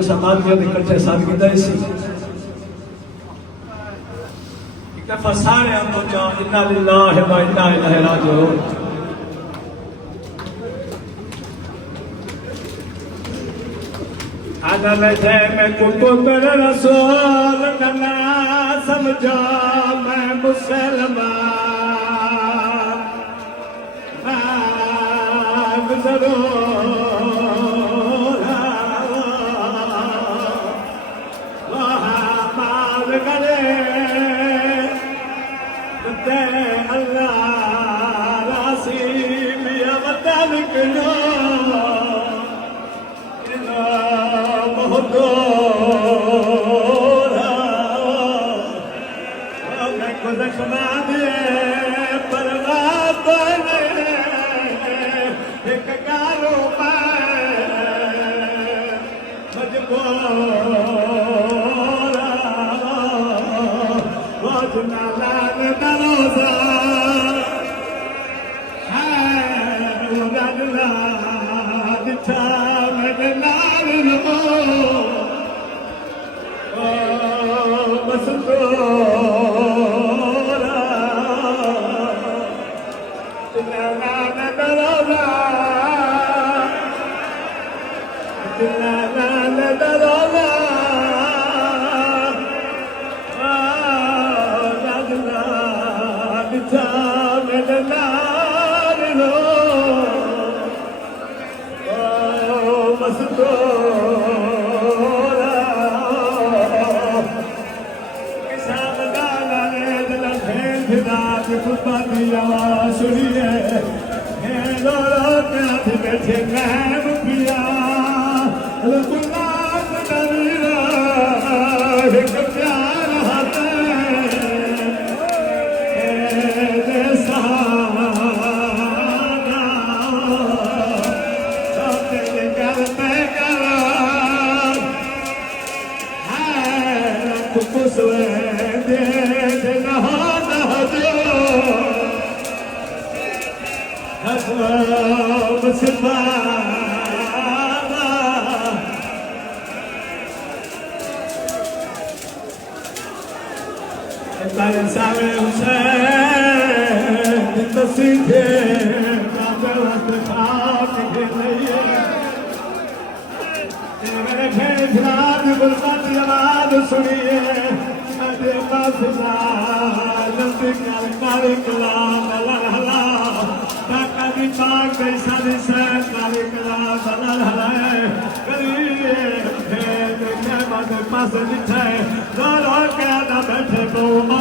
तुसा मालिया दे कट्ठे साथ कीता इसी एक दफा सारे हम तो जा इन्ना लिल्लाहि व इन्ना इलैहि राजिऊन आदा मैं कुको तेरे रसूल का ना समझा मैं मुसलमान जरूर वहाँ मार करे ते अल्लाह रासी मिया वतन किनो बैठे